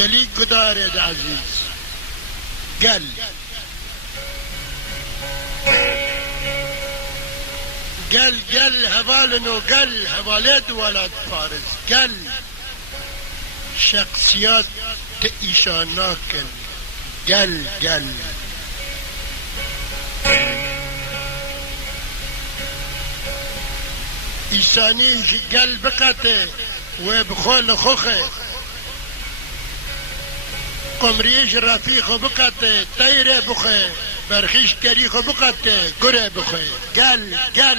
گلی گدارد عزیز گل گل گل حوالنو گل حوالت ولد فارس گل شخصیات ایشان ناکن گل گل ایسانی گل بقته و بخول خوخه قمریش رفیق بقته تیره بخه برخیش کریخ بقته گره بخه گل گل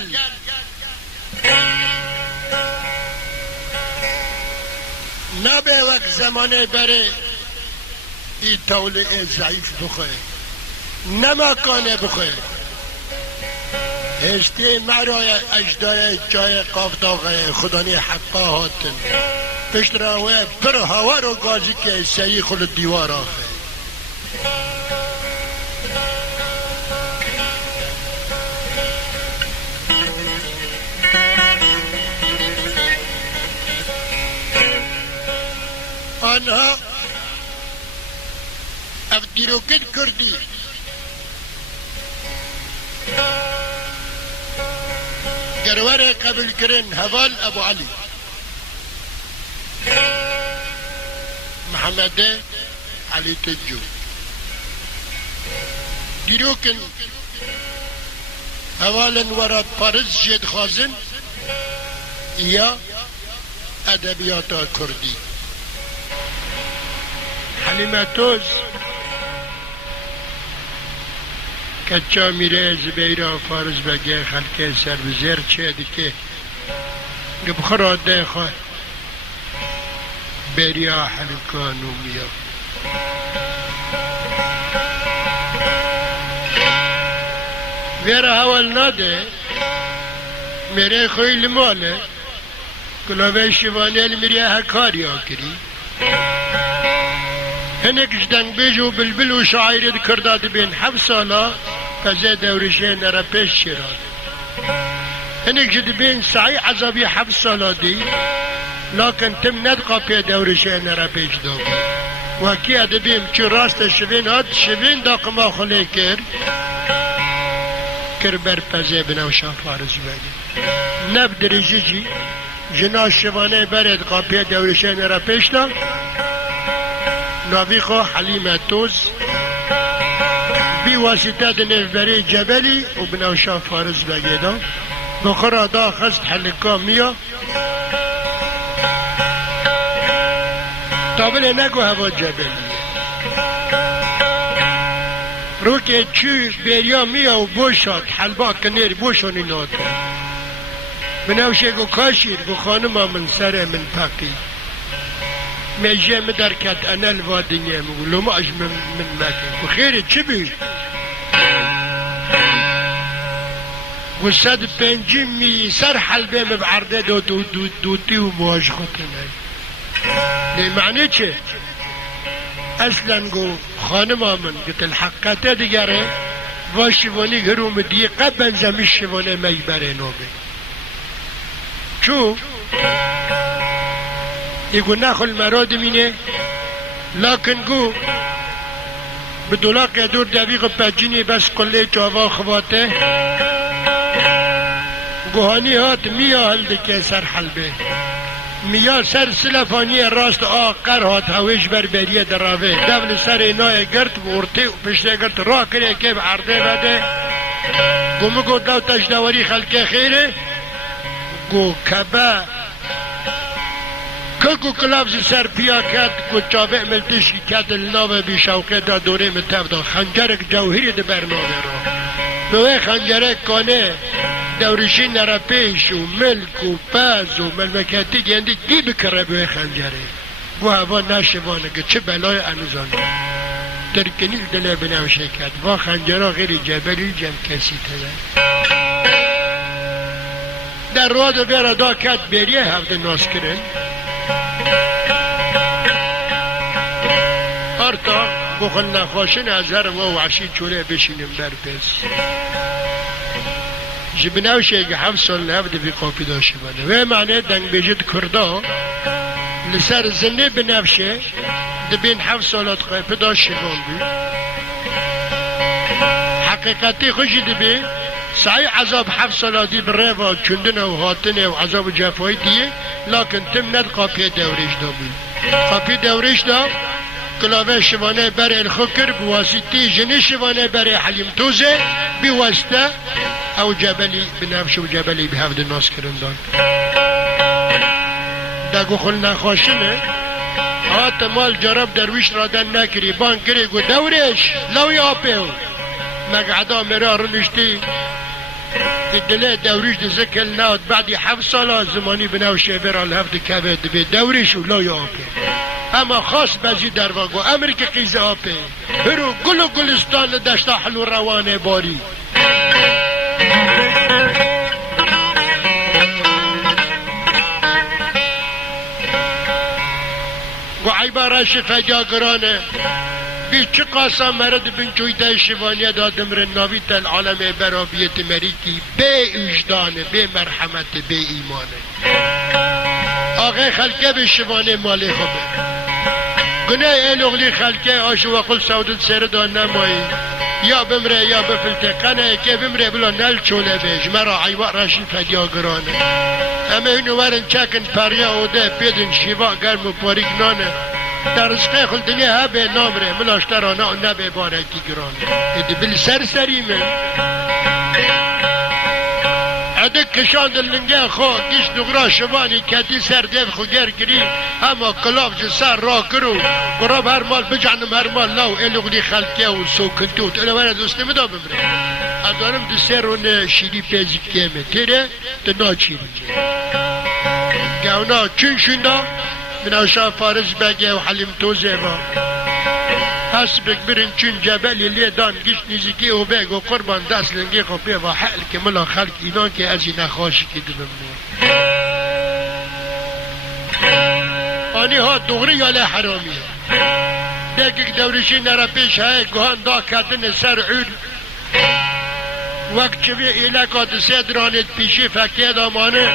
نبه وقت زمانه بره ای طوله ضعیف بخه نمکانه بخه هستی مرای اجدای جای قافتاقه خدانی حقا هاتن پشت راوه پر هوا رو گازی که سعی خلد دیوار آخه آنها افدیروکت کردی گروار قبل کرن حوال ابو علی محمد علی تجو دیروکن حوالا وراد پارز جد خازن یا ادبیات کردی حلیمه توز کچا میره زبیرا فارز بگه خلکه سر بزیر چه دیگه بخورا ده خواه بریا حلکانو میا ویرا حوال ناده میره خوی لماله کلاوه شوانه میره هکاریا کری هنکش دنگ بیجو بلبل و شاعری کرداد بین 7 سالا فزه دورشه نرا پیش شراد هنکش بین سعی عذابی 7 سالا دی لكن تم ندقى في دوري شيء نرى بيج دوب وكي ادبيم چو راست شوين هاد شوين داق ما خلي كر برپزه بنو شافارز بگی نب درجی جنا شوانه برد قاپی دوري شيء نرى بيج دا نابيخو حليمة توز بواسطة نفبري جبلي وبنو شافارز بگی دا بخرا دا خست حلقا ميا تابل نگو هوا جبلی رو که چی بریا میا و بوشاد حلبا کنیر بوشونی ناتا منوشه گو کاشیر گو خانم من سر من پاکی میجه مدرکت انا الوادنیه مگو لما اج من مکن گو خیره چی بی؟ گو 105 می سر حلبه مبعرده دوتی و مواج خطنه معنی چه؟ اصلا گو خانم آمن گت الحقیقت دیگره و شوانی گروم دیگه قبل زمی شوانه میبره نوبه چو؟ ایگو نخل مراد مینه لکن گو بدولاق دور دقیق پجینی بس کله چاوا خواته گوهانی هات میا حل دکه سر حلبه میا سر سلفانی راست آقر هات هوش بربریه دراوه دول سر اینای گرد ورته و پشته گرد را کنه که بعرده بده گو مگو دو تجدواری خلقه خیره گو کبه کلکو کلابز سر پیا کد گو چاوه ملتشی کد الناوه بی شوقه دا دوره متف دا خنجرک جوهری ده برنامه را نوه خنجرک کنه دورشی نرا پیش و ملک و پاز و ملمکتی گنده دی بکره به خنجره گو هوا نشوانه که چه بلای انوزانه ترکنیل دله بنوشه کد و خنجره غیر جبلی جم کسی تده در رواد بیره دا کد بریه هفته ناس کرن آرتا گوخل نخواشن از هر و عشی چوله بشینم بر پس جبناوشه که 7 سال نبده بی قاپی داشته بانه و معنی دنگ بجد کرده لسر زنه بنفشه دبین 7 سالات قاپی داشته بان حقیقتی خوشی دبی سعی عذاب 7 سالاتی بره و چندن و هاتن و عذاب جفایی دیه لکن تم ند قاپی دورش دا بی قاپی دورش دا کلاوه شوانه بر الخکر بواسطه جنه شوانه بر حلیم توزه بواسطه او جبلی بنفش و جبلی به هفت ناس کرندان دگو خل نخواشنه هات مال جراب درویش رادن نکری بان کری گو دورش لوی آپیو مقعدا مرا رنشتی دله دوریش دزکل ناد بعدی 7 سال زمانی بنوشه برال هفت کبه دبی دوریش و لای آپه اما خاص بزی در واقع امریکا قیزه آپه برو گل و گلستان دشتا حلو روانه باری گو عبارش فجاگرانه بی چه قاسم مرد بین چویده شوانیه دادم رناویت العالم برابیت مریکی بی وجدانه بی مرحمت بی ایمانه آقای خلقه به شوانه مالی خوبه گناه ایلوغلی خلقه آشو و قل سودت سردان نمایی یا بمره یا بفلته قنه که بمره بلا نل چوله بیش مرا عیوات راشین فدیاگرانه همه اینو ورن چکن پریا اوده پیدن شیوا گرم و پاریک نانه در رزقه خل دنیا ها به نامره ملاشترانا و نبه بارکی گرانه ایدی بل سریمه عدک کشان دلنگه خو کش نغرا شوانی کتی سر دیو خو گر گری اما کلاف جسر را کرو براب هر مال بجعنم هر مال لاو ایلوغلی خلقه و سوکنتوت ایلو ورد دوسته دا بمره ادارم دسر رون شیری پیزی کمه تیره دنا چیری گونا چون شوندا من اوشا فارز بگه و حلیم توزه با حسبك برن چون جبلی لیدان گیش نیزیکی و بگو قربان دست لنگی خوبه و حل که ملا خلق اینان که ازی نخواشی که دلمون آنی ها دغری یا لی حرامیه دیگه دورشی نرا پیش های گوهان دا کردن سر عود وقت چوی ایلکات سیدرانت پیشی فکیه دامانه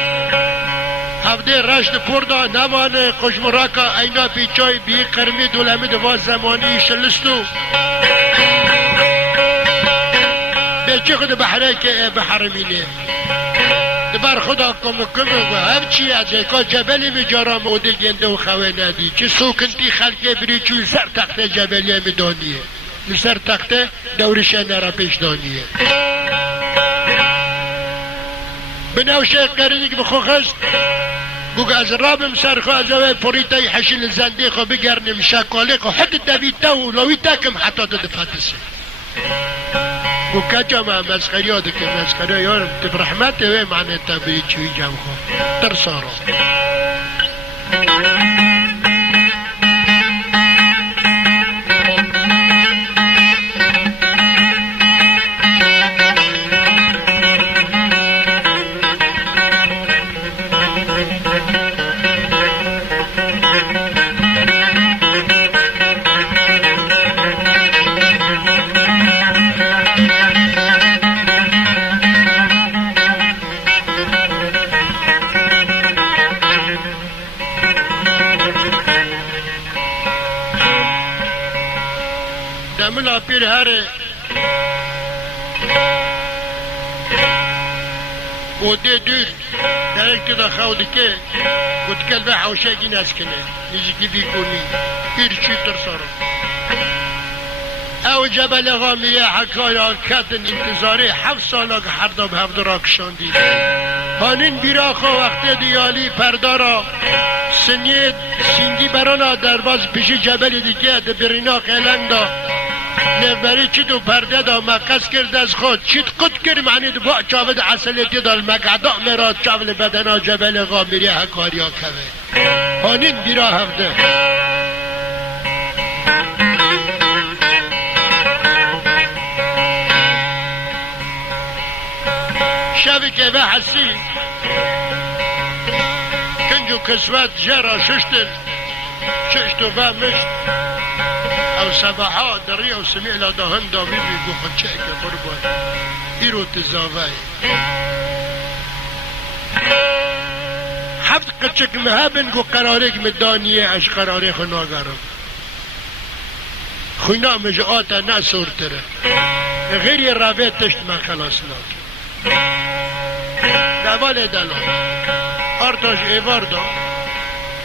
هفته رشت پردا نمانه قشمراکا اینا پیچای بی قرمی دولمی دوا زمانی شلستو بیچه خود بحره که بحرمینه دبر خدا کمکمه و هم چی ازیکا جبلی بجارا موده گنده و خواه ندی چه سوکنتی خلقه بری چوی سر تخت جبلی هم دانیه سر تخت دورشه نرا پیش دانیه بناوشه قرینی که بخو خست گوگ از رابم سرخو از اوه پوریتای حشل زنده خو بگرنم شکاله خو حد دویتا و لویتا کم حتی دفتسه گوگ کچا ما مسخری ها دکه مسخری یارم تب رحمت اوه معنی تبری چوی جم خو ترسارا دملا پیر هره وده دور درک دا خود که بود کل به حوشگی نسکنه نزدیکی بیکنی پیر چی ترسارم او جبل غامیه حکایا کتن انتظاره 7 سالا که هر دم هفت را کشاندی هانین بیراخا وقت دیالی پردارا سنید سینگی برانا درباز پیشی جبل دیگه ده برینا قلنگ دا نبری چی دو پرده دا مقص کرد از خود چیت قد کرد معنی دو با چاود عسلیتی دال مقعدا مراد چاول بدنا جبل غامیری حکاریا کوه هانین بیرا هفته شبی که به حسی کنجو کسوت جرا ششتن ششتو به مشت او سبحا دری او سمیع لداهن داوی بگو خود چه که قربان ایرو تزاوی هفت قچک مهبن گو قراره که مدانیه اش قراره خناگرم خوینا مجاعتا نسور تره غیر یه رابط تشت من خلاص ناک دوال دلال ارتاش ایوار دا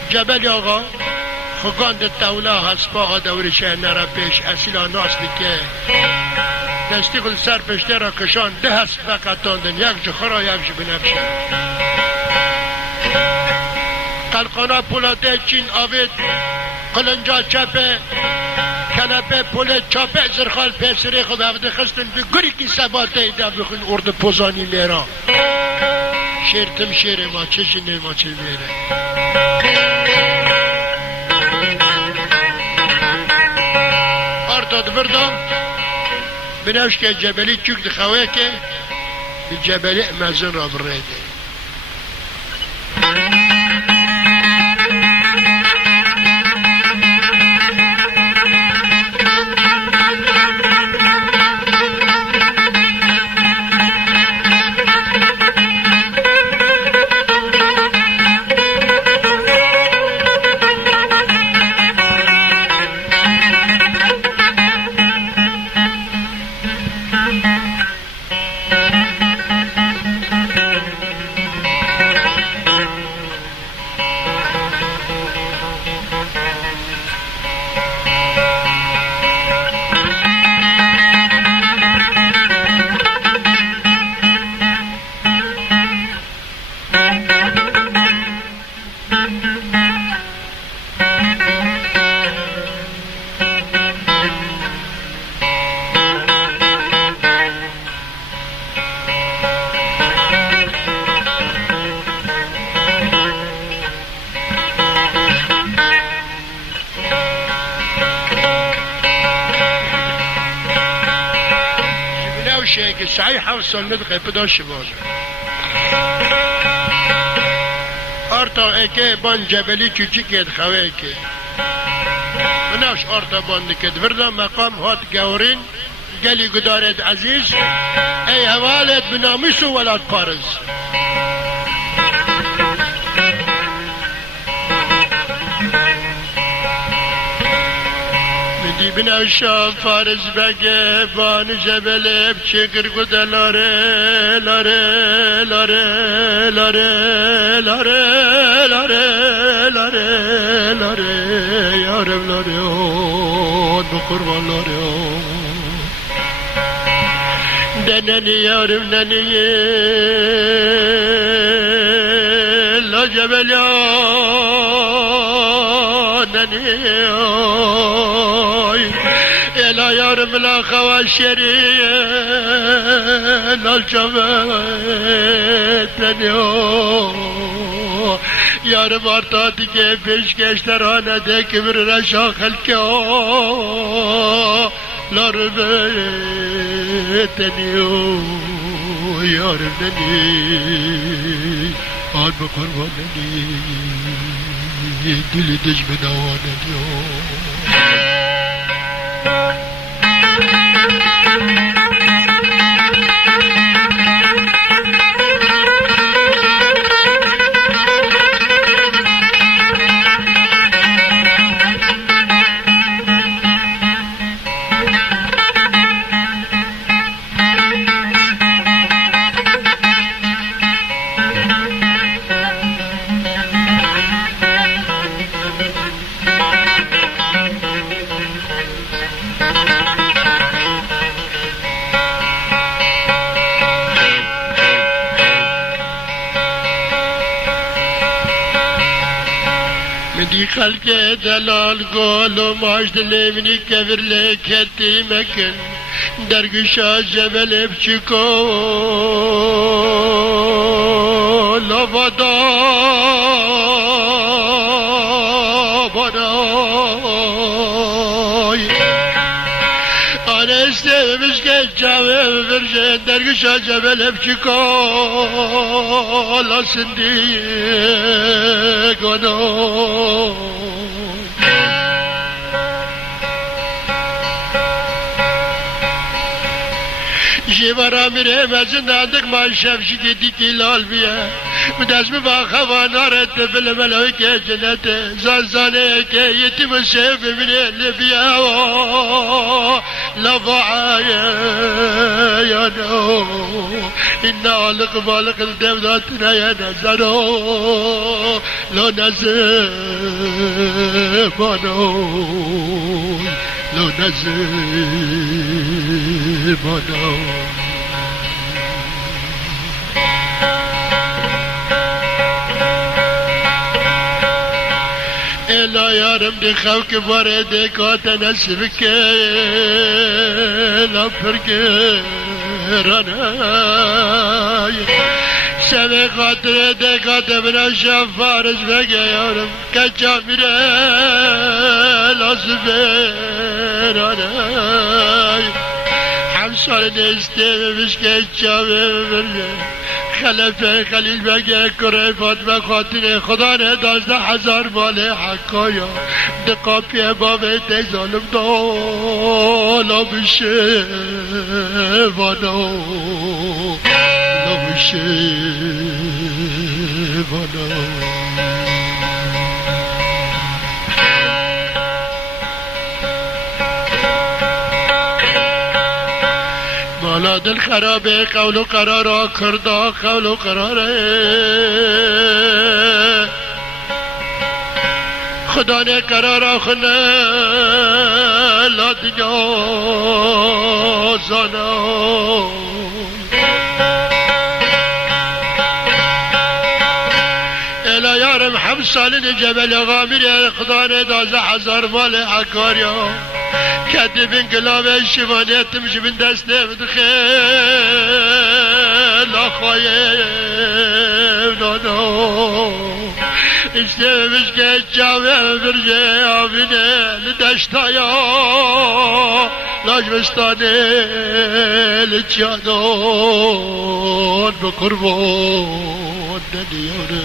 جبل آقا خگاند تولا هسپا ها دورشه نرا پیش اصیلا ناسلی که دستی خود سر پشته را کشان ده هست فقطاندن یک جو خورا یک جو بنفشه قلقانا پولاته چین آوید قلنجا چپه کلپه پول چاپه زرخال پیسره خود هفته خستن بی گری کی ثباته ایده بخون ارد پوزانی میرا شیرتم شیر ما چه جنه ما چه میره آرتاد بردم بناوش که جبلی چوک دخواه که جبلی مزن را برده که صحیح 7 سال ندقه پداش بازه آرتا اکه بان جبلی چوچی کد خواه که مناش آرتا باند کد ورده مقام هات گورین گلی گدارد عزیز ای حوالت بناموس و ولاد پارز دی بناشا فارز بگه بان جبل بچکر گده لاره لاره لاره لاره لاره لاره لاره لاره یارم لاره بقربان لاره دننی یارم ننی لا جبل ننی لا يارم لا خواشري لا جواتني يارم ارتادي کے پیش کشترانه ده کبر رشا خلقه لا ربتني يارم نني آن بقربانني دلی دج بدوانني دی خلق دلال گل و ماش دلیمنی کفر لکتی مکن درگشا جبل بچکو لبدا برای آنسته بشکه جاوه برشه درگشا جبل بچکو لسندی گنو جیوارا میره مزن دادک ما شفشی که دیکی لال بیه بدست با خوانا رد بل ملوی که جنت زازانه که یتیم سه ببینه لبیا لفعایا یا نو این عالق بالق الدوداتنا یا نزنو لو نزبانو لو نزبانو لا يارم دي خوك بارده كاتنا سبك لا فرق راناي سبي خاطر ده كاتبنا شفارز بگه يارم كجامره لا سبراناي همسال نسته بشكه جامه برده خلفه خلیل بگه کره فاطمه خاطر خدا نه 12,000 مال حکایا دقاپیه بابت ظالم دالا بشه وانا لا بشه وانا مالا دل خرابه قول و قرارا کردا قول و قراره خدا نه قرارا خنه لا دیگا زانا الا یارم همسال جبل غامر خدا نه 12,000 مال عکاریا كاتبين قلابه الشفانية تمشي من دسته بدخل اخويا نونو اشته مشكة جاوه برجي عبينه لدشتايا لاش بستانه لجانون بقربون دنيونه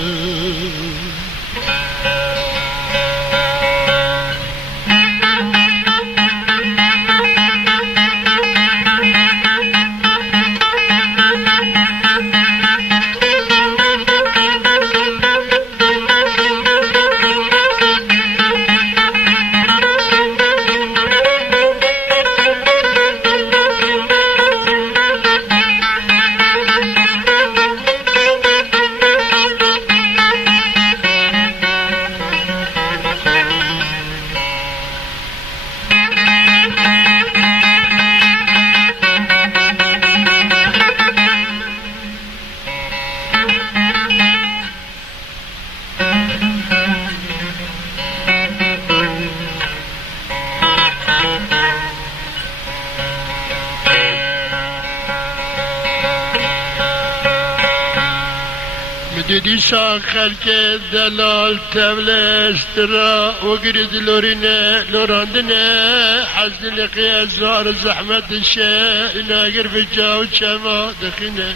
دیدی شان خلق دلال تبلست را وقرد لورینه لوراندنه حزن قیازار زحمت شه ناگر بجاو چما دخینه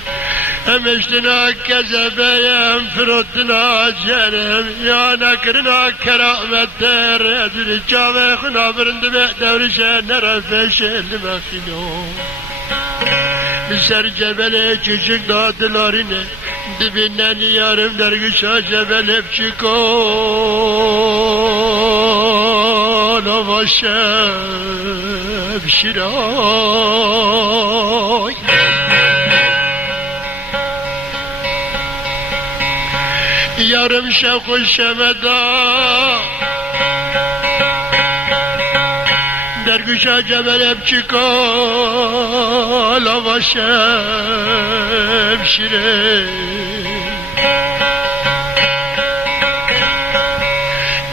همشتنا کذبه فرودنا جرم یا نکرنا کرامت در ادر جاوه خنا برند به دورشه نرفش لمخینو سر جبل küçük dağdılarını dibinden yarım dergişa cebel hep çıkan avaşem şiray yarım şevku şemeda dergüşa cebel hep çıkan avaşem şiray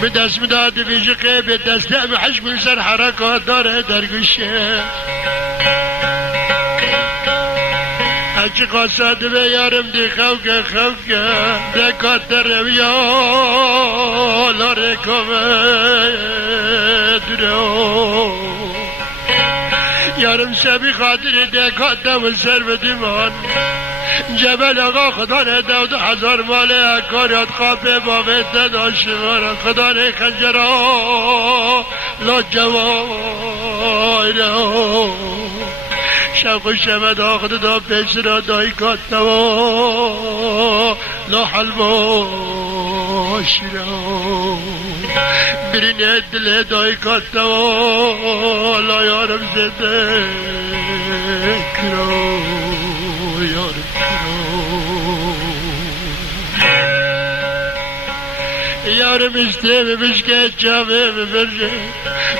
بدست مداد بيجقي بدست بحجم سر حركات داره درگوشه اچ قصد به یارم دی خوگه خوگه دکات درویا لاره کمه درو یارم شبی خاطر دکات دم سر بدیمان جبل آقا خدا نه 12,000 مال کاریات قابه بابت داشتم خدا نه خنجرا لا جوایرو شوق شمد آخد دا پیش را دایی کاتنوا لا حلوا شیرا برین دل دایی کاتنوا لا یارم زده کرا یارم کرا یارم اشتیمه بشکه جامعه ببرجه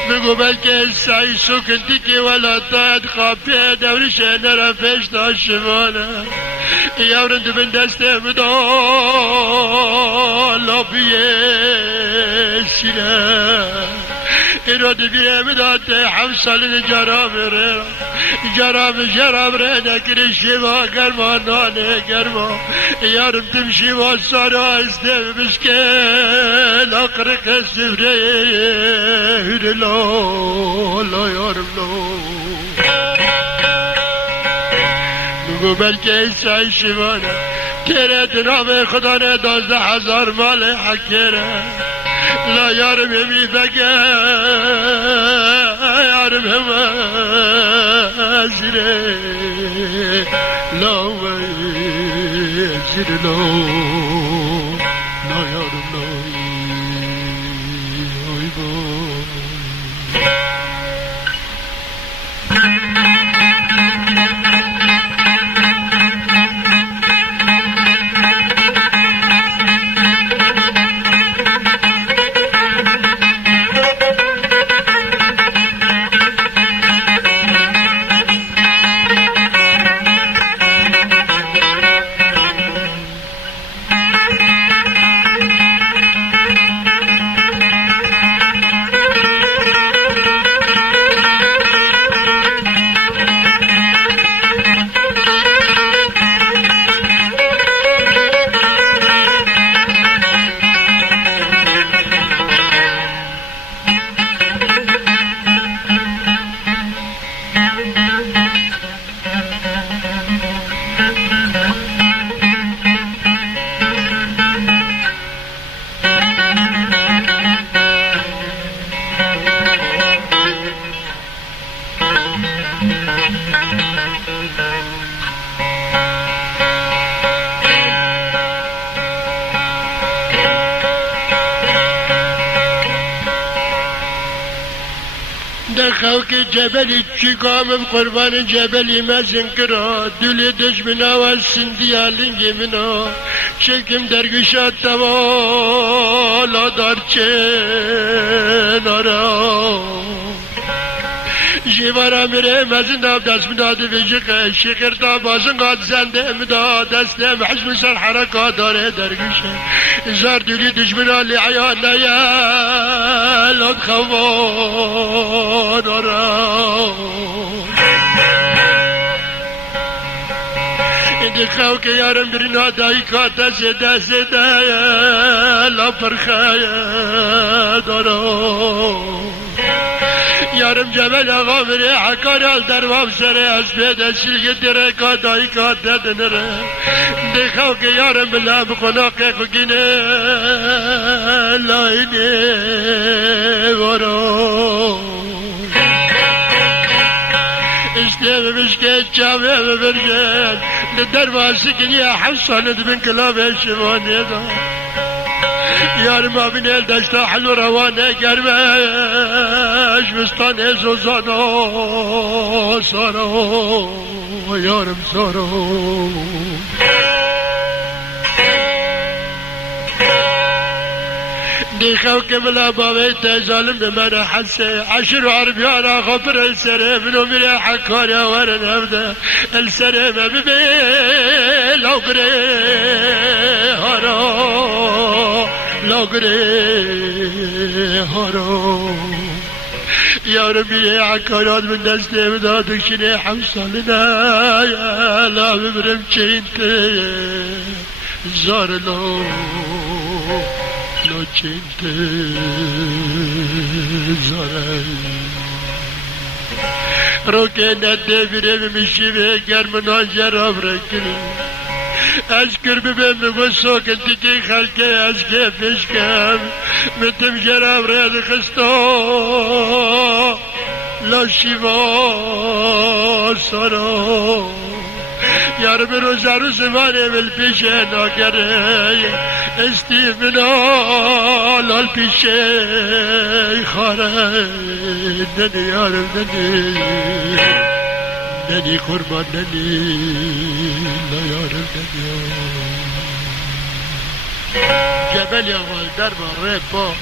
بگو بلکه سعی سکنتی که ولا تاید خوابه دورشه نرم پیش داشمانه یارم دو من دسته بدا لابیه سینه ایراد بیه بداته 7 سال جرام ره جرام ره نکره شیوا گرما نانه گرما یارم تم شیوا سارا استه بشکه لاقرق سفره هیره لا یارم لا بگو بلکه سعی شیوانه تیره دنام خدا نه 12,000 مال حکره لا یارم همی بگه یارم هم زیره لا زیره لا یارم لا ای بای خاک جبلی چی کامم قربان جبلی مزن کرا دولی دشمنا و سندیا لنگی منا چکم درگشات توالا دارچه نارا جیوارا میره مزن داب دست مداد ویجقه شکر تا بازن قاد زنده مداد دستم حجم سر حرکات داره درگشه زار دولی دشمنا لی عیان نیا لد خوان را ایدی خواو که یارم برنا دایی کاتا زده لا پرخای دارا یارم جبل آقا میره حکار درواب سره از پیده سلگ دره که دایی که ددنره دیخوا که یارم بلا بخناقه خوگینه لاینه ورو اشتیه بشکه چاوه ببرگن لدرواسی کنی 7 ساله دبن کلابه شوانه دا یارم آبین ال دشتا حلو روانه گرمش بستانه زوزانا سارا یارم سارا دیخوا که بلا باویت ظالم بمن حسه 10 عربیان آخا پر السره منو میره حکاری ورن هفته السره مببه لوگره هارا لوگره هارا یارم یه حکارات من دسته بدادک شنه 7 سالنا یا لا ببرم چینته زار لو چنته زاره رو که نده بیرم میشی به گرمنان جراب رکنی اشکر ببین مگو سوکنتی که خلکه اشکه فشکم متم جراب رد خستا لا شیوا سارا یار برو زارو زمانه بل پیشه ناگره استیمنا لال پیشه خاره ننی یارم ننی قربان ننی لا یارم ننی جبل یا غال در با ریپا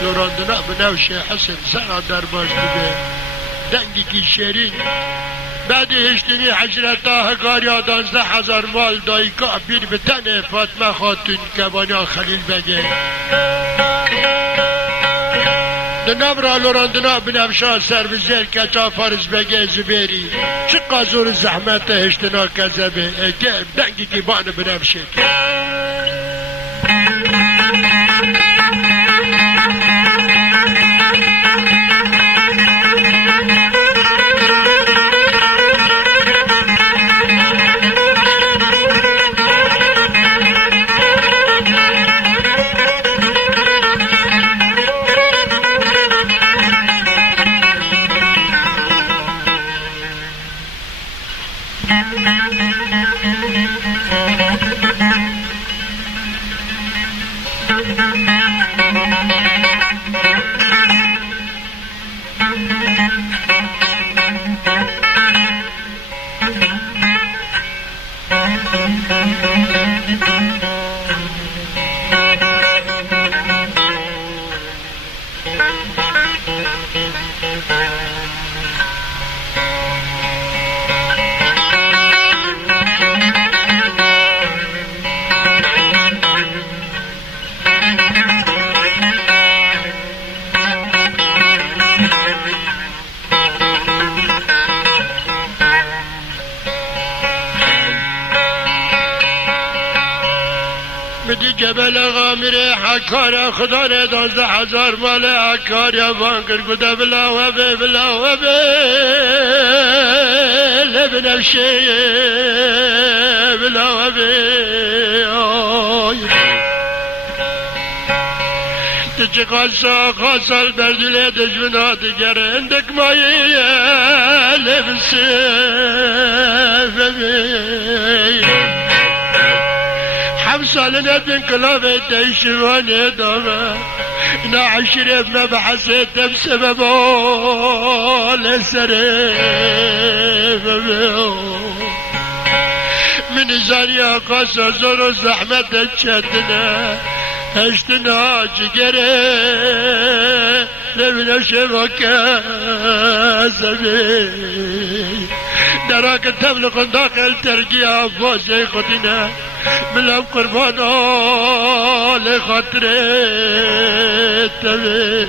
دوراندنا بنوشه حسن سرا در باش بگه دنگی کی شیرین بعد هشتنی حجرتا هگاریا 12000 مال دایکا بیر بتنه فاطمه خاتون کبانیا خلیل بگه دنبرا لوراندنا بنفشا سر بزیر کچا فارز بگه زبیری چه قازور زحمت هشتنا کذبه دنگی کی بانه بنفشه بدی جبل غامره حکار خدا نه 12000 مال حکار یا بانکر گده بلا و به لبنفشه بلا و به تجی قاسال بردوله دجونا دیگر اندک مایی لبسه سال ندن كلابه تيشواني دوما نعشر ما بحسيت بسببه لسريف من زاريا قصة زور زحمة تشتنا اشتنا جگره لبنا شبكة زبي دراك تبلغ داخل ترقيا فوزي خدنا بلام قربانا لخاطر تبي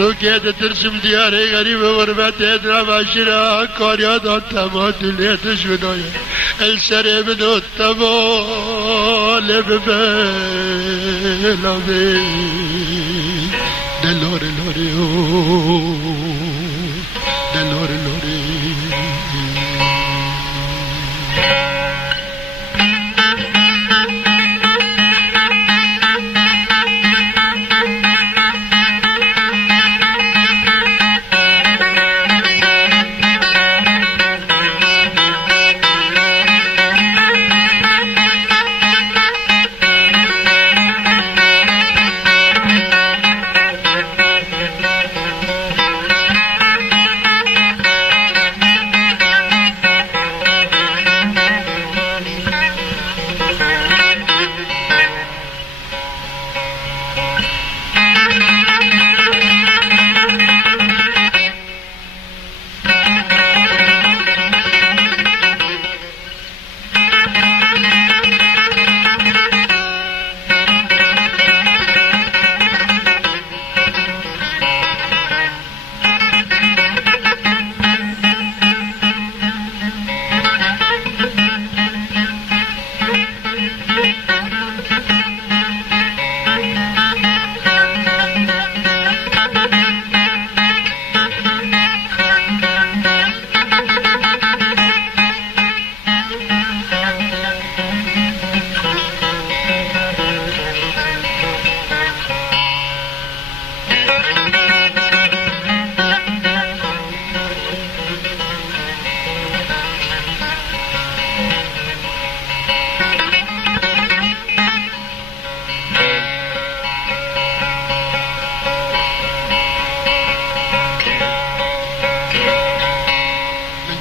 روكيت ترسم دياري غريب غربت ادرا باشرا كاريا دا تمات ليتش بنايا السري بدو تمال ببلا بي دلوري لوري دلوري لوري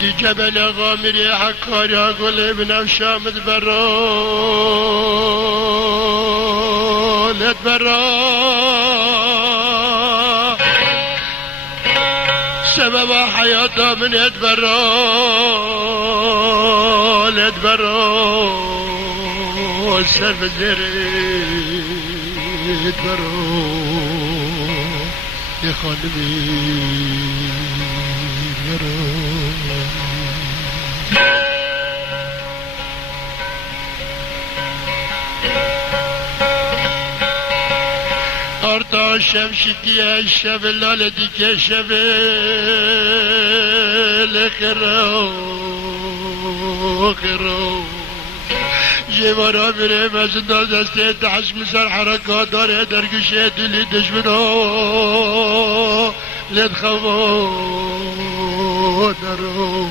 دی جبل غامری حکاریا گل بنفش آمد برالت برا سبب حیاتا من ادبرالت برا سر بزرت برا یه خانمی آرتا شمشیدیه شب لاله دیگه شب لخرو خرو جوارا میره مزندان دسته تحشم سر حرکات داره درگوشه دلی دشمنو لید خواه درو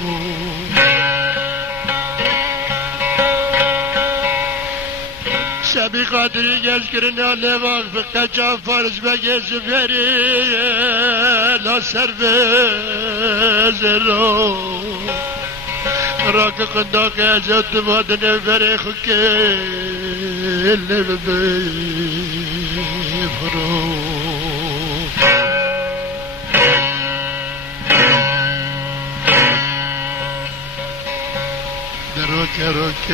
شبی خاطری گش کرنا لواق بقچا فارس بگه زفری لا سر بزرو راك قنداق ازت مادن فريخ كل بفرو دروك روك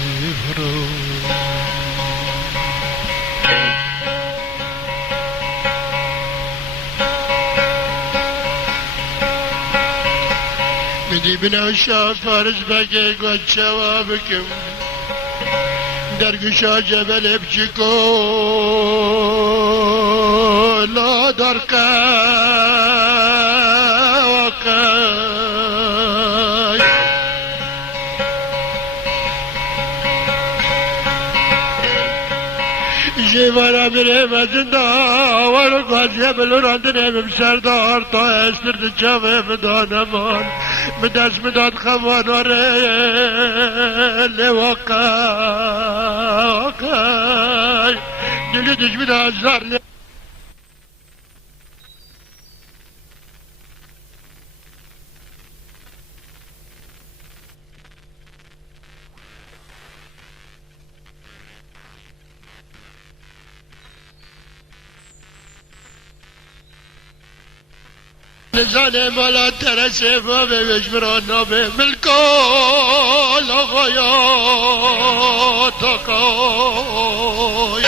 بفرو بدي بنوشا فارس بقى قد شوابكم درقشا جبل بجيكو لا درقا وقاي جيوانا بري مزندا ورقا جبل راندني بمسردار تا استرد جاوه بدانمان بدست بداد خوان وره لوقاي دلی دش بداد زار نزانه مالا ترسه و به بجبران نابه ملکال آقایات آقای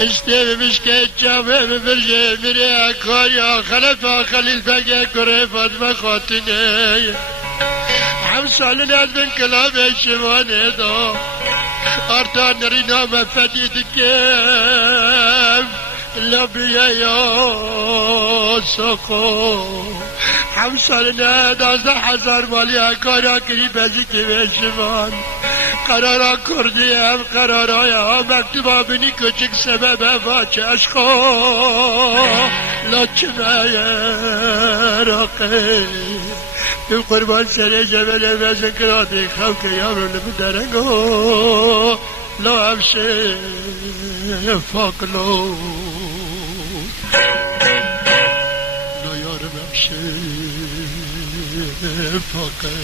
اشته بشکه جامعه ببرجه میره اکاریا خلفا خلیل بگه کره فاطمه خاتنه هم سال نزدن کلاب شمانه دا أرتا نرينا مفدي دكيم لبيا يا سقو حمصلنا دازده هزار مالی کارا کری بزیکی بشمان قرارا کردی هم قرارای ها مکتوبا بینی کچک سبب باچه اشخو لچمه راقی تو قربان سر جبل بزنکراتی خوک یارو لبدرنگو لا امشه فاقلو لا یارم امشه فاقلو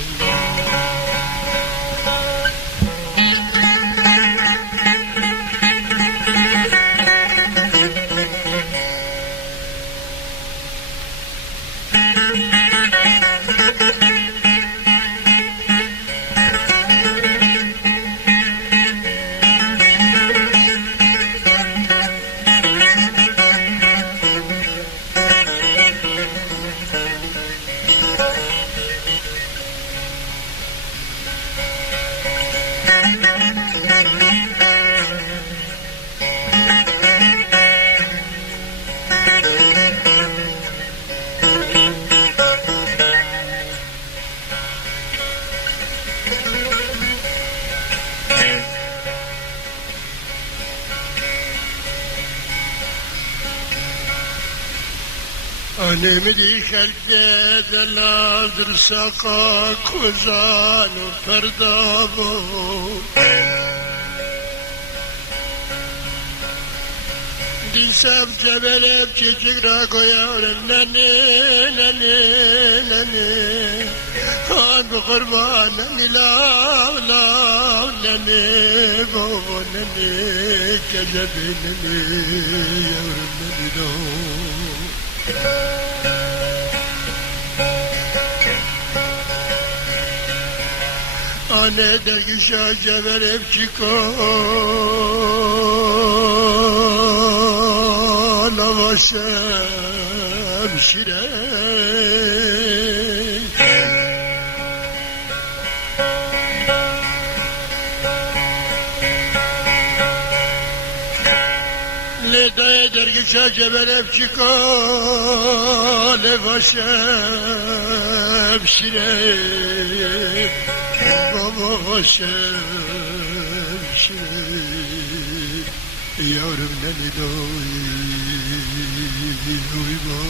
نمیدی خلقه دلال در ساقا کوزان و فردا بود دی سب جبلب چیچک را گویار ننه خان بقربان ننی لاو ننی بابا ننی کجبی ننی یورم ننی دو آنه درگشا جبل بچیکو نواسم شیره لیدای درگشا جبل بچیکو نواسم شیره بابا باشم شیره یارم نمیدوی با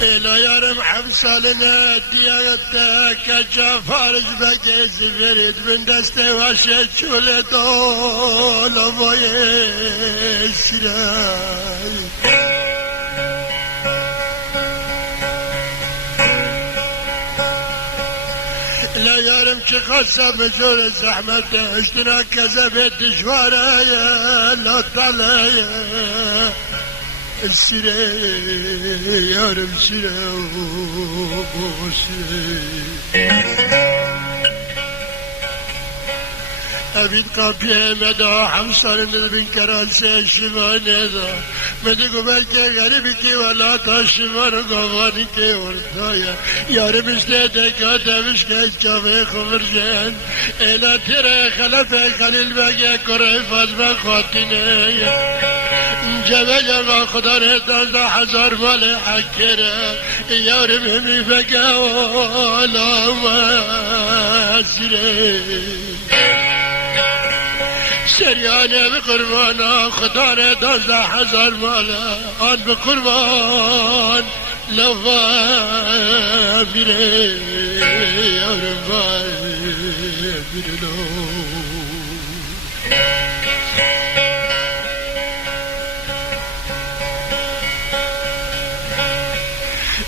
ایلا یارم حمسالنا دیارتا کجا فارج بگیز برید من دست واشه چوله دولا بای سرای لا یارم چه خاصه بجور زحمت اشتنا کذبت دشواره لا طلعه السيرة يا رب سيرة أبيد قابية مدى حمصان من كراسة شمانة ذا مدى قبالك غريبك ولا تشمار قوانك ورثايا يا رب استيدك هاتفش كاسكافي خبرجان إلا ترى خلفة خليل باقي كره فاطمة خاتنة جبل ما خدا ندازه 1000 مال حکره یارم همی فکه والا واسره سریانه بقربانا خدا ندازه 1000 مال آن بقربان لوا میره یارم میره لو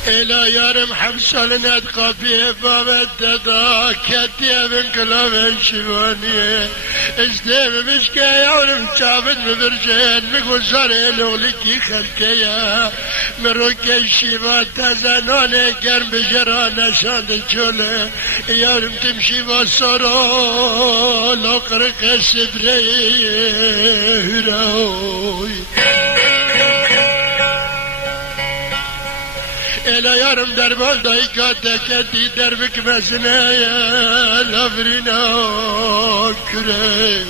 إلا يارم حمسالنا تقابيه بابا الددا كاتيا من كلام شبانية ازديم مشكا يارم شابت ببرجين مقوزاري لغلكي خلقيا مروكي الشيبات تزانوني كرم بجرانا شاند شوله يارم تمشي بصرو لقرق السبري هراوي إلا يارم دربال دايكا تكتي دربك مسنايا لافرينا كري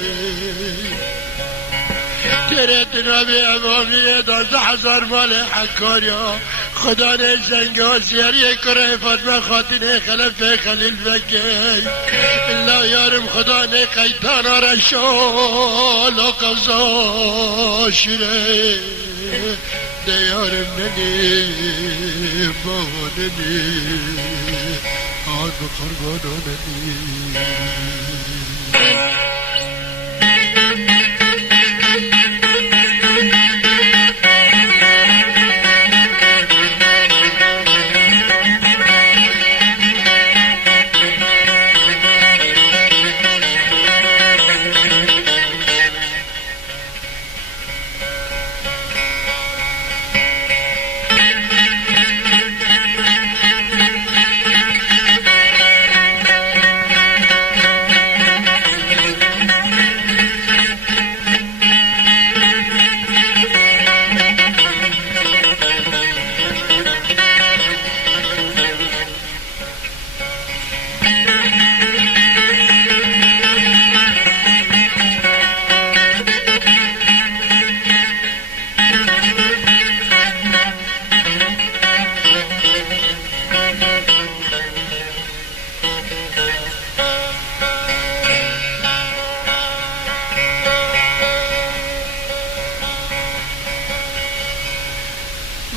تريتنا بأمامي 12000 مال حكاريا خدا نزنگا زياري كري فاطمة خاتنه خلفه خليل فكي إلا يارم خدا نقيتانا رشال قضا شري دیارم ننی بابا ننی آن بقربانا ننی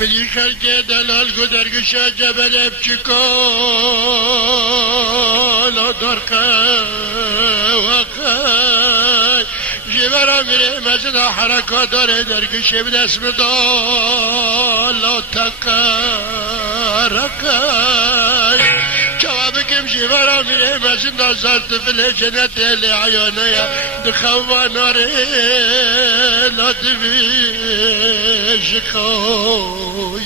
مدی خلق دلال گدرگش جبل بچکال درقه وقای جبرا میره مجد حرکات داره درگش بدست بدال تقه رقای جوابكم جبرا میره مجد نظرت في الجنة اللي عيوني دخوا ناري لا تبيش خوي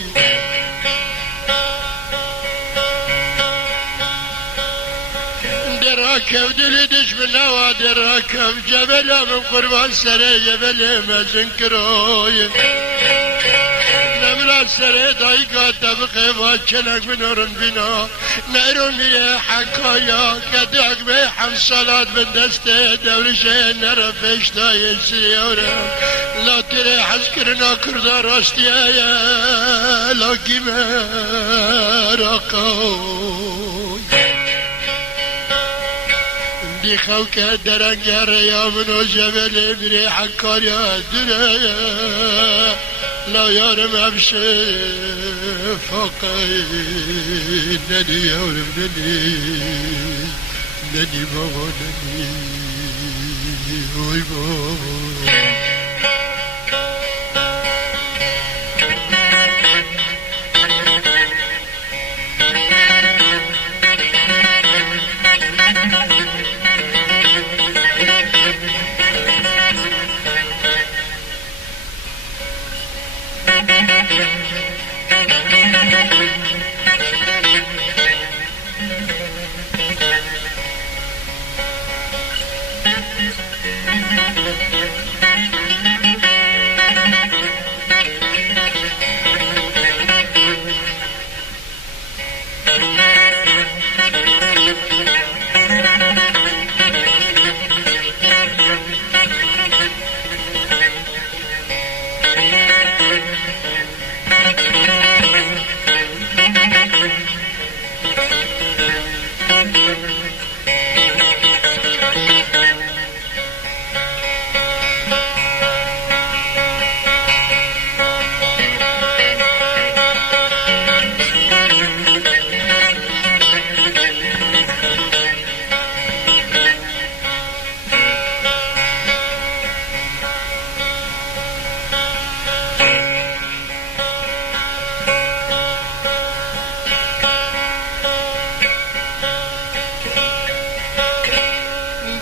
دراكب دلدش من نواد دراكب جبل من قربان سري جبل مزن كروي نملا سري دايقا تبقي واتشنك بنورن بنا نيرون يا حكايا كدعك بيحم صلاة بالدستة دولشي نرفش دايل سيورا لا تري حذكرنا كردا راستيا يا لا كيما رقاوي دي خوكا درنجر يا منو جبل بري حكار يا درايا لا يارم أبشي فقاي نني يارم نني بابا نني وي بابا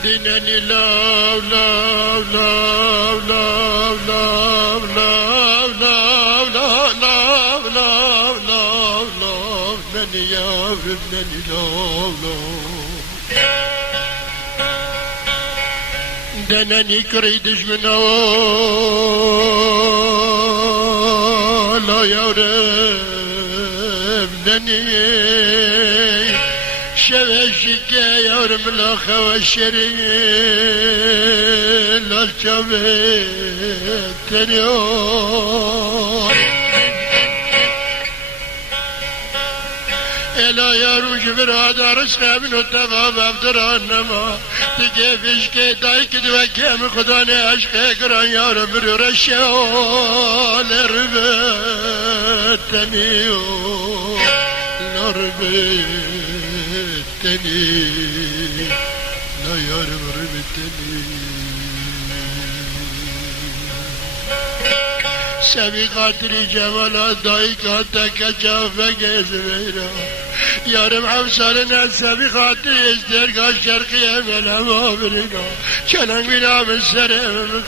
دينني لا لا لا لا لا لا لا لا لا لا لا لا نني يا ابنني لا لا دنني كريدش من لا يا ابنني شبشك يا ورم الأخوة والشريك للشبه تنيور إلا يا روش برادة رسخة من التفاهم أبدرانما تكيفش كي دايك دوكي من خداني عشقي قران يا رب رشال ربت تنيور لربت تني لا يارم ربتني سبي خاطري جمال دايقاتك جافك زميرا يارم حفصالنا سبي خاطري ازدرقا الشرقية من امامرنا كان بنا من سرم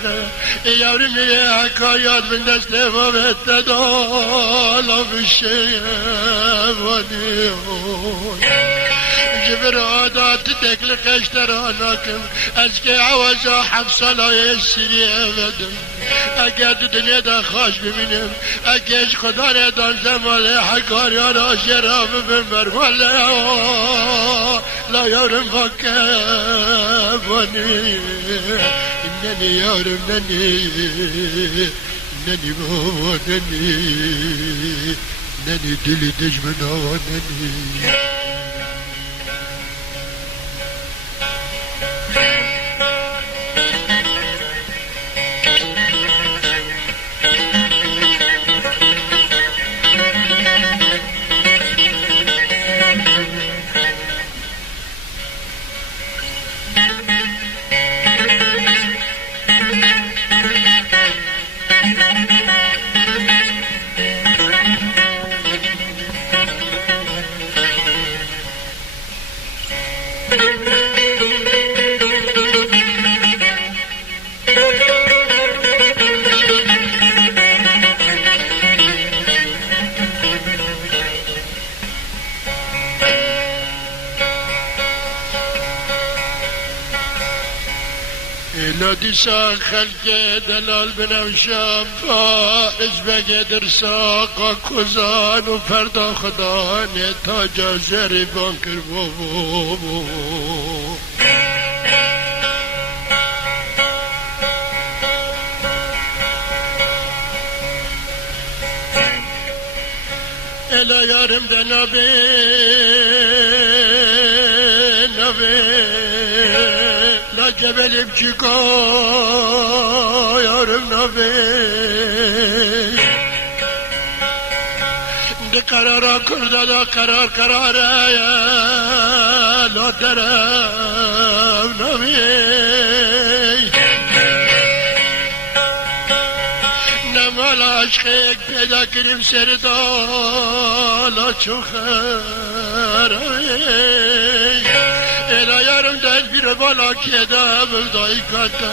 يارم يا حكايات من دستفا بالتدال في الشيب ونيون جبر عادات تكل قشتراناكم أزكي عوزا حفصة لا يسري أبدا أكاد دنيا دا خاش بمنهم أكيش خدا ندان زمالي حكار يا راشرا بمن ولا لا يارم فكابني إنني يارم نني بابا نني دلي دجمنا ونني دیسا خلق دلال بنوشم فائز بگه در ساقا کزان و فردا خدا نتاجا زریبان کر بابو الا یارم ده نبه لا جبل بچکا یارم نبه ده قرارا کرده دا قراره لا درم نبه نمال عشق پیدا کریم سردالا چو خره ایلا یارم دل بیر بالا کده بودایی کده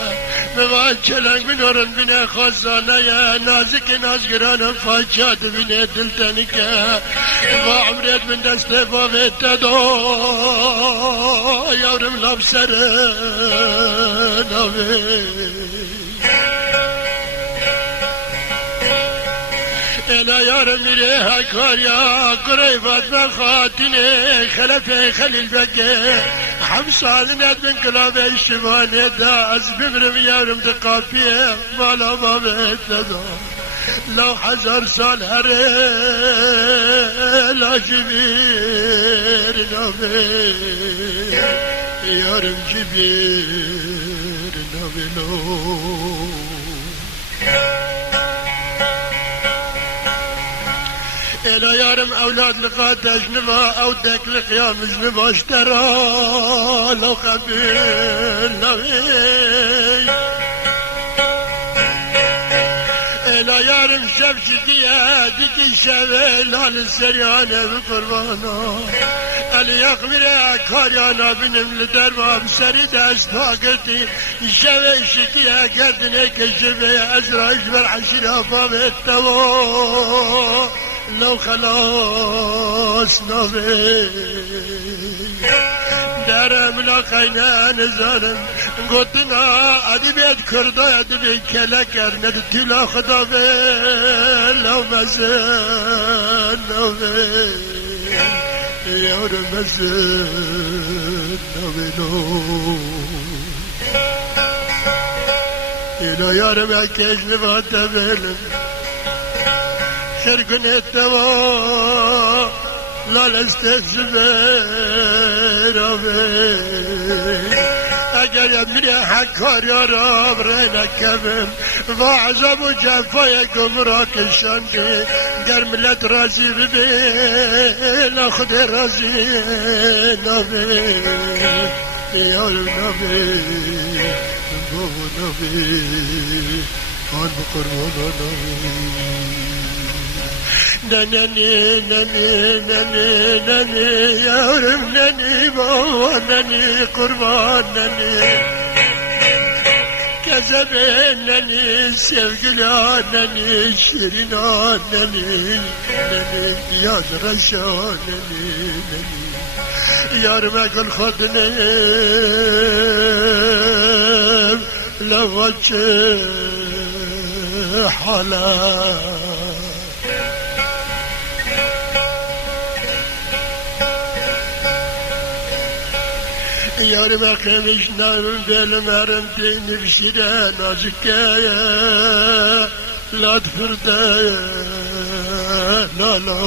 بوان چلنگ بینورن بینه خزانه نازک نازگران فاجاد بینه دلتنی که و عمریت من دست بابت دا یارم لب سر نوی انا یارم میره هکاریا قریبات من خاطینه خلفه خلیل بگه همسال ند من کلاب اشتبانه دا از بمرم یارم دا قافیه مالا بابت دا لو 1000 سال هره لا جبیر نبی یارم جبیر نبی لو انا يارم اولاد لقاد اجنبا او دك القيام اجنبا اشترى لو قبل نبي انا يارم شبشتيا ديك الشبل على السريانة بقربانا اللي يقبل كاريانا بنم لدربا بسريد استاقتي الشبل شتيا قدني كالشبه ازرع اجبر عشرة باب التوى لو خلاص نبي درم لقينا نزالم قلتنا عدي بيت كردا عدي بيت كلاكر ندتي لا خدا لو مزل نبي يا مزل نبي إلى يا رب عكيش نبات بيلم شرقن التوا لا الاستجبار اگر یمری حکار یا راب رین کبم و عذاب و جفای گمرا کشندی گر ملت راضی ببی لا خود راضی نبی یار نبی بابا نبی آن بقربان نبی نني نني نني نني يارم نني بابا نني قربان نني كذبين نني sevgiler نني شيرين نني نني يا رشان نني نني يارم اقل خدني لوجه حلا یار بخیمش نارم دلم هرم تینی بشیره نازکه لاد فرده لالو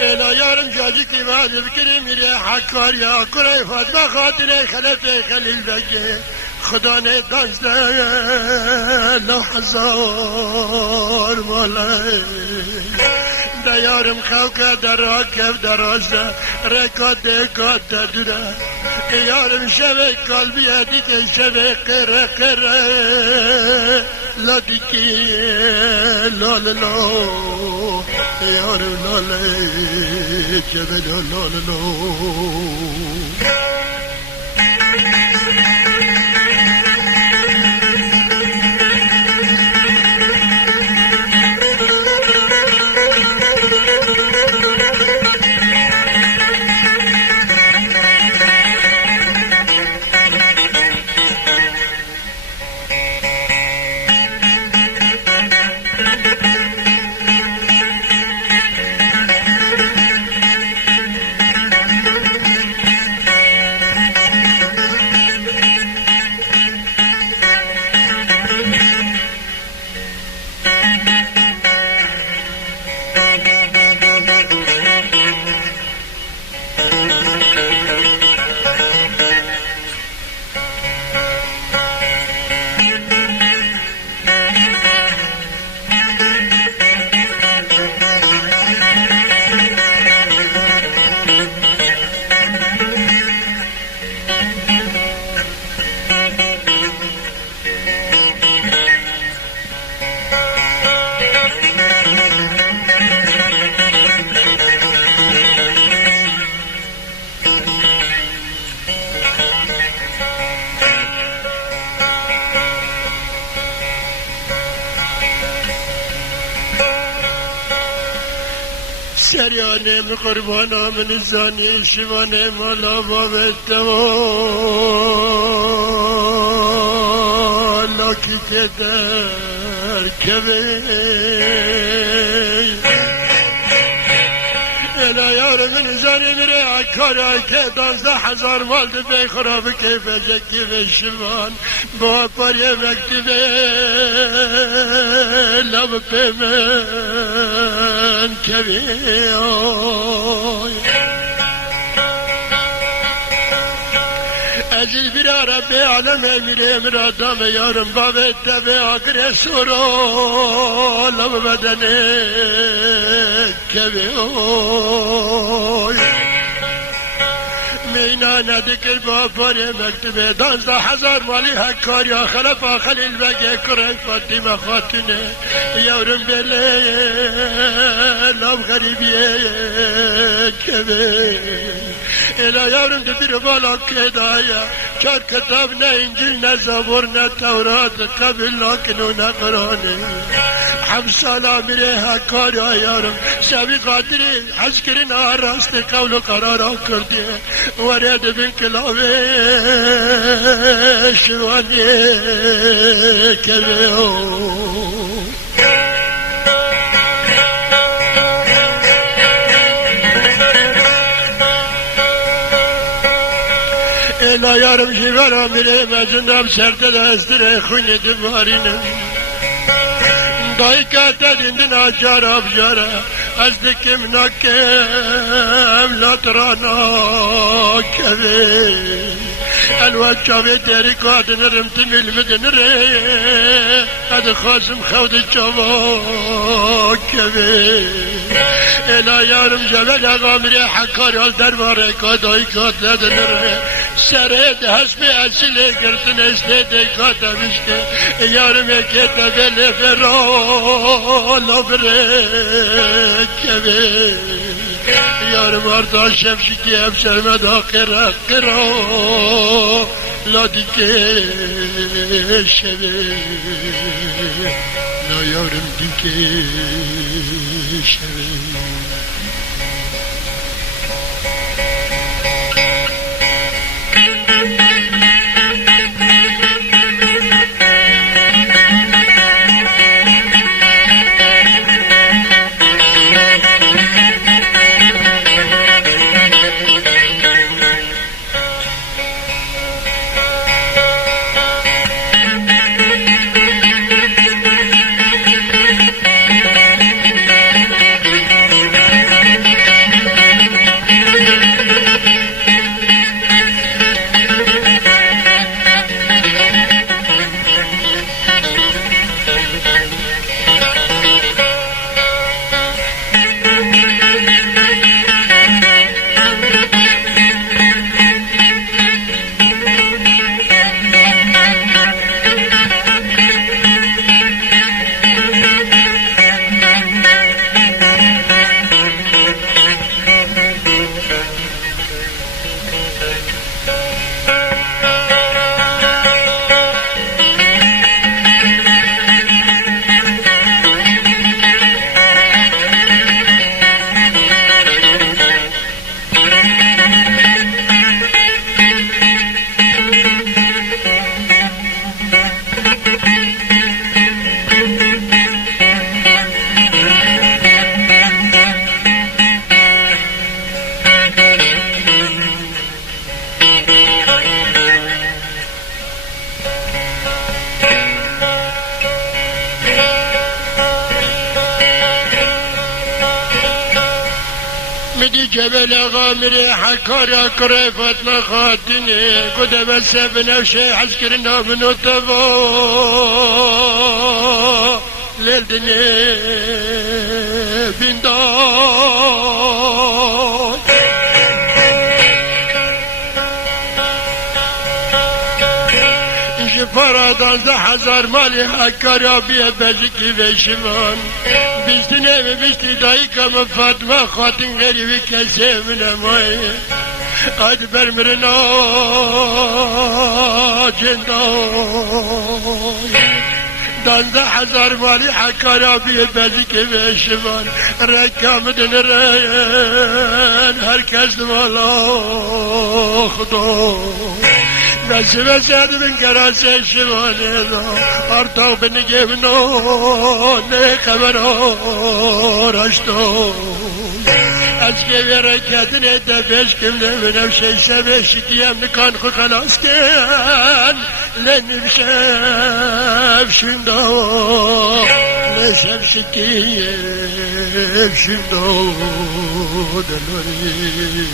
ایلا یارم جاجی که بعد بکری میره حکار یا قرای فاطمه خاطره خلفه خلیل بگه خدا نے دانسته لو 1000 مالای دیارم خوکه در راکب درازده رکات دکات دوره یارم شبه قلبیه دیگه شبه قره قره لا دیکی لال لو یارم لاله جبه لال لو گریانه می قربانا من زانی شوانه مالا بابت لاکی که در کبه انا یار من زانی میره اکارا که 12,000 مال دبی خراب کیفه جکی به شوان با پاری مکتبه لب پیمن کبی عزیز بیرا رب عالم میره مرادام یارم بابت تبه آگر سورو لب بدنه کبی مینا ندکر با پاری مکتبه 12,000 مالی حکاری خلفا خلیل بگه کرای فاطمه خاتونه یارم بله لب غریبیه کبه الا یارم دبیر بالا که دایا 4 کتاب نه انجیل نه زبور نه تورات قبل لکنو نه قرآنه 7 سالا میره حکاری یارم شبی قادری حج کرن راست قول و قرارا کردیه ورد بن کلاوه شوانیه کبه الا یارم جیوارا میره مجنم سرده دستره خونی دمارینم دایی کاتا دیندن آجار آبجارا از دکم نکم لاترانا کبه الوان چاوه داری کاد نرم تمیل مدن ره اد خاسم خود چاوا کبه الا یارم جبل آقا میره حکار درباره کادایی کاد ندن ره سرد حسب اصله گرتن استه دیکاتا مشته یارم اکتا بله فرا لبره کبه یارم آرتا شفشی که افسر مدا قرا لادی که شبه لا یارم دی که شبه مدي جبل غامري حكاري كري فاطمة خاتني قد بس بنفشي عسكرنا من الطبو ليلتني بنداي فرا 12,000 مالی حکارا بیا بزکی بشمان بیستنه و بیستی دایی کم فاطمه خاتن غریبی کسی منمایی اد برمرنا جندای 10,000 مالی حکارا بیه بزی که به شمال رکام دنرن هر کس مالا خدا نصیب زد من کراس شماله ارتاق بنگه منو نه خبر رشتو از که برکت ندفش کم نبینم شیشه بشکیم نکان خو خلاص کن لنم شب شندو نشب شکیم شندو دلوری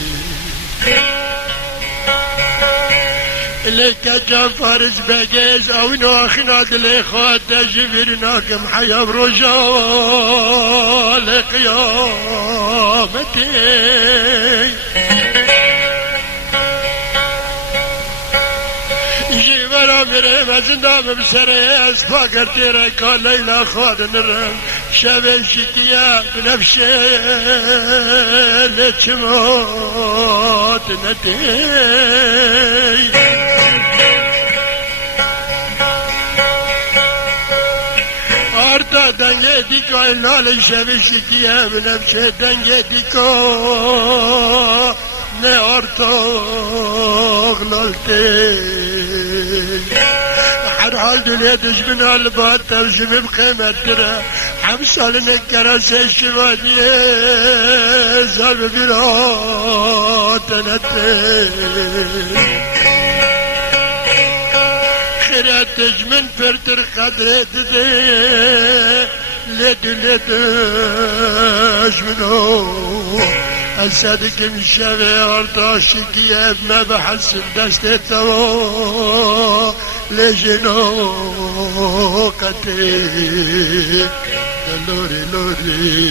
لك جفرز بجيز او ناخنا دلي خود جبرناكم حيا برجال قيامتي جيبرا مري مزندام بسريس فاقر تيري كان ليلة خود نرم شبه شكيا بنفسي لتشموت نتي Arta denge diko nale şevişi diye bilemşe denge diko ne ortak lalte her hal dünya düşmün albat tercümüm kıymetire hamsalını kerase şivaniye zarbe bir atenette تجمن فرتر قدرت دي لدلتش منو الصدق مشابه ارتاشك يا ما بحسن دستته لجنو قتل لوري